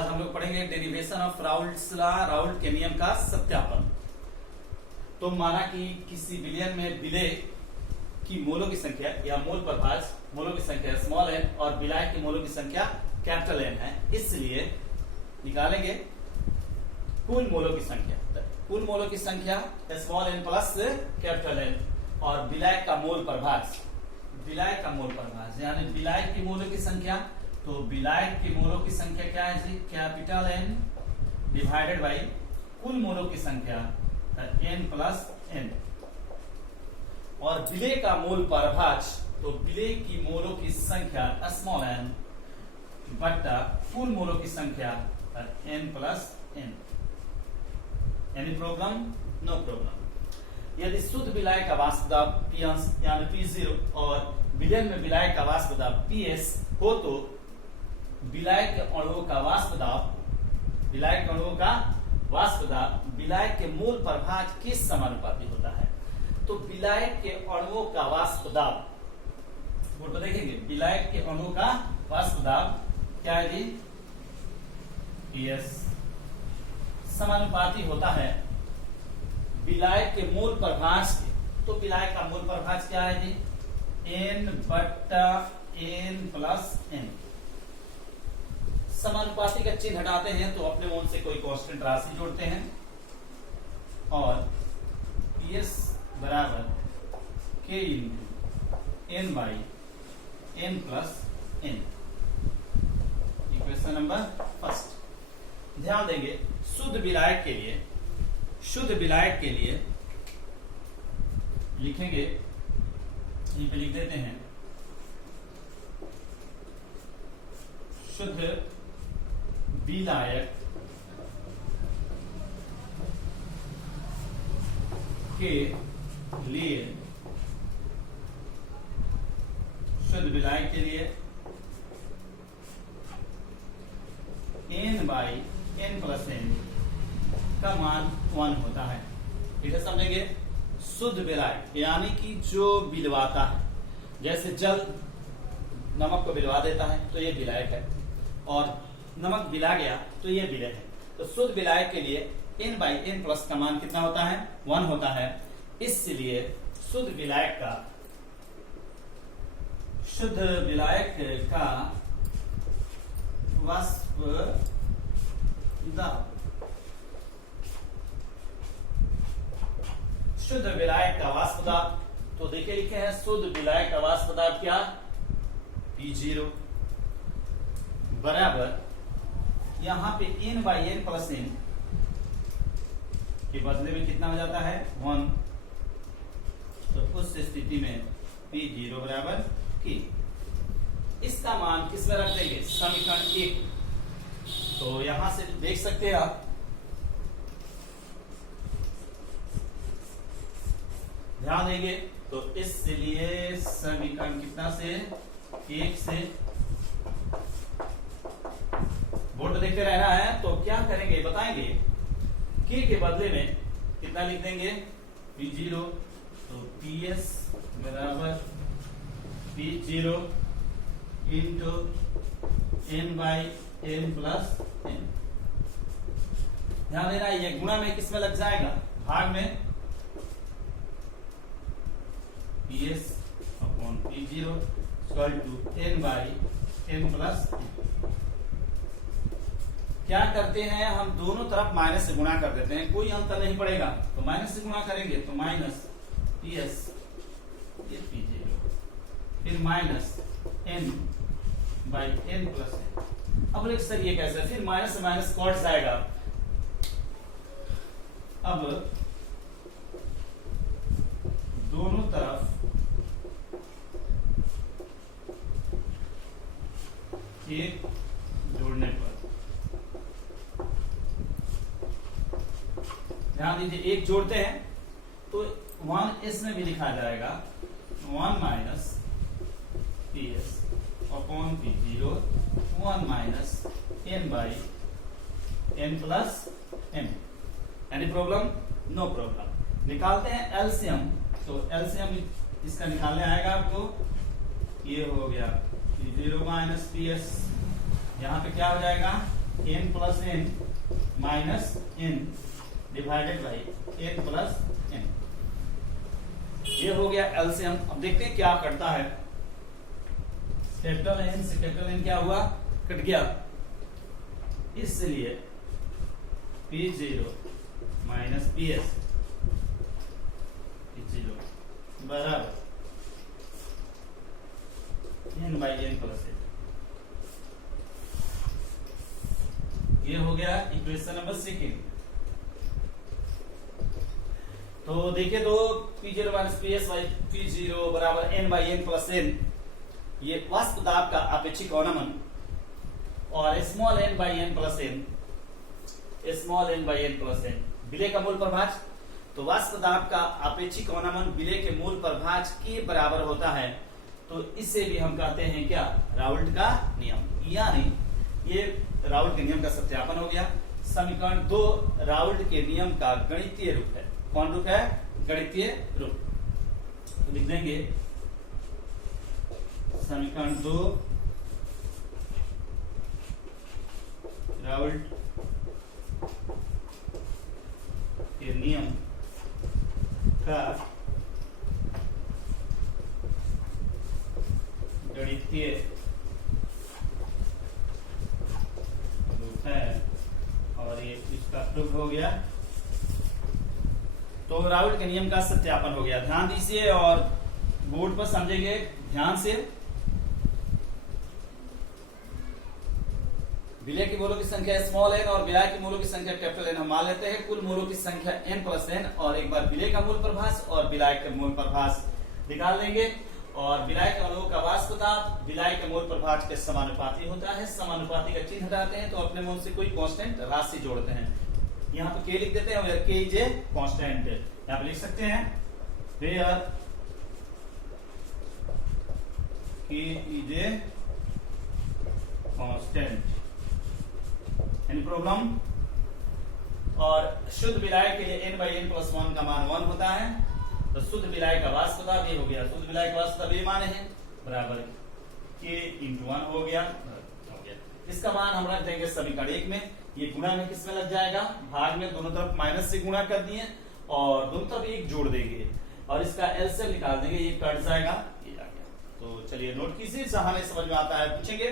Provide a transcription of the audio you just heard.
आज हम लोग पढ़ेंगे derivation of Raoult's law, Raoult के नियम का सत्यापन। तो माना कि किसी विलयन में विलय की मोलों की संख्या या मोल प्रभाज मोलों की संख्या स्मॉल n और विलायक की मोलों की संख्या कैपिटल N है, इसलिए निकालेंगे कुल मोलों की संख्या। कुल मोलों की संख्या small n plus capital N और विलायक का मोल प्रभाज, विलायक का मोल प्रभाज यानी विलायक की मोलों की संख्या। तो विलायक की मोलों की संख्या क्या है जी? कैपिटल N डिवाइडेड बाई कुल मोलों की संख्या n प्लस n और विलय का मोल प्रभाज, तो विलय की मोलों की संख्या स्मॉल n बट्टा कुल मोलों की संख्या n plus n। Any problem? No problem. यदि शुद्ध विलायक का वाष्प दाब P अंश यानी P0 और विलयन में विलायक का वाष्प दाब PS हो तो विलायक के अणुओं का वाष्प दाब, विलायक के अणुओं का वाष्प दाब विलायक के मोल प्रभाज के समानुपाती होता है। तो विलायक के अणुओं का वाष्प दाब, बोर्ड पर देखेंगे, विलायक के अणुओं का वाष्प दाब क्या है जी? PS समानुपाती होता है विलायक के मोल प्रभाज के। तो विलायक का मोल प्रभाज क्या है जी? n बट्टा n प्लस n। समानुपाती का चिन्ह हटाते हैं तो अपने मन से कोई कांस्टेंट राशि जोड़ते हैं और PS बराबर K into n by n plus n। Equation number first. ध्यान देंगे शुद्ध विलायक के लिए, शुद्ध विलायक के लिए लिखेंगे, यहीं पे लिख देते हैं शुद्ध विलायक के लिए, शुद्ध विलायक के लिए n by n plus n का मान 1 होता है। इसे समझेंगे शुद्ध विलायक यानी कि जो विलवाता है, जैसे जल नमक को विलवा देता है तो ये विलायक है और नमक विला गया तो ये विलय है। तो शुद्ध विलायक के लिए n बाई n प्लस का मान कितना होता है? 1 होता है। इसलिए शुद्ध विलायक का, शुद्ध विलायक का वाष्प दाब, शुद्ध विलायक का वाष्प दाब, तो देखिए लिखे हैं शुद्ध विलायक का वाष्प दाब क्या? P0 बराबर यहां पे n by n plus n के बदले में कितना हो जाता है? 1। तो उस स्थिति में P0 बराबर K। इसका मान किसमें रख देंगे? समीकरण 1। तो यहां से देख सकते हैं आप, ध्यान देंगे तो इसलिए समीकरण कितना से? 1 से। बोर्ड देखते रहना है तो क्या करेंगे बताएंगे। K के बदले में कितना लिख देंगे? P0। तो PS बराबर P0 into n by n plus n। ध्यान देना ये गुणा में किसमें लग जाएगा? भाग में PS upon P0 equal to n by n plus n। क्या करते हैं हम? दोनों तरफ माइनस से गुणा कर देते हैं, कोई अंतर नहीं पड़ेगा। तो माइनस से गुणा करेंगे तो माइनस PS ये P0 फिर minus n by n plus n। अब बोले सर ये कैसे? फिर माइनस से माइनस कट जाएगा। अब दोनों तरफ एक जोड़ने पर, ध्यान दीजिए एक जोड़ते हैं तो 1 इसमें भी लिखा जाएगा 1 minus PS upon P0 1 minus n by n plus n। Any problem? No problem. निकालते हैं एलसीएम। तो एलसीएम इसका निकालने आएगा आपको, ये हो गया P0 माइनस PS, यहाँ पे क्या हो जाएगा? n plus n minus n divided by n plus n। ये हो गया एलसीएम। अब देखते हैं क्या करता है। कैपिटल N से कैपिटल N क्या हुआ, कट गया, इसलिए P0 माइनस PS P0 बराबर n by n plus n। ये हो गया इक्वेशन नंबर सेकेंड। तो देखिए तो P0 minus PS by P0 बराबर n by n plus n, ये वाष्प दाब का आपेक्षिक अवनमन और small n by n plus n, small n by n plus n विलेय का मूल प्रभाज। तो वाष्प दाब का आपेक्षिक अवनमन विलेय के मूल प्रभाज के बराबर होता है। तो इससे भी हम कहते हैं क्या, राउल्ट का नियम, यानी ये राउल्ट के नियम का सत्यापन हो गया। समीकरण 2 राउल्ट के नियम का गणितीय रूप है। कौन रूप है, गणितीय रूप। तो लिख देंगे समीकरण 2 राउल्ट के नियम का गणितीय रूप है, और ये इसका प्रूफ हो गया। तो राउल्ट के नियम का सत्यापन हो गया। ध्यान दीजिए और बोर्ड पर समझेंगे ध्यान से। विलेय की मोलों की संख्या स्मॉल n और विलायक की मोलों की संख्या कैपिटल N हम मान लेते हैं। कुल मोलों की संख्या n प्लस n, और एक बार विलेय का मूल प्रभास और विलायक का मूल प्रभास निकाल लेंगे। और विलायक अणुओं का वाष्प दाब विलायक के मूल प्रभास के समानुपाती होता है। समानुपाती का चिन्ह हटाते हैं तो अपने मूल से कोई कांस्टेंट राशि जोड़ते हैं। यहाँ पे k लिख देते हैं, k इज ए कांस्टेंट। यहाँ पे लिख सकते हैं where k is a constant. Any problem. और शुद्ध विलायक के लिए n बाई n प्लस 1 का मान 1 होता है। तो शुद्ध विलायक का वाष्प दाब ये हो गया, शुद्ध विलायक का वाष्प दाब ये मान है बराबर k इंटू 1 हो गया। इसका मान हम रख देंगे समीकरण 1 में। ये गुणा में किस में लग जाएगा, भाग में दोनों तरफ माइनस से गुणा कर दिए और दोनों तरफ एक जोड़ देंगे और इसका एलसीएम निकाल देंगे, ये कट जाएगा, ये आ गया। तो चलिए नोट कीजिए, जहां नहीं समझ में आता है पूछेंगे।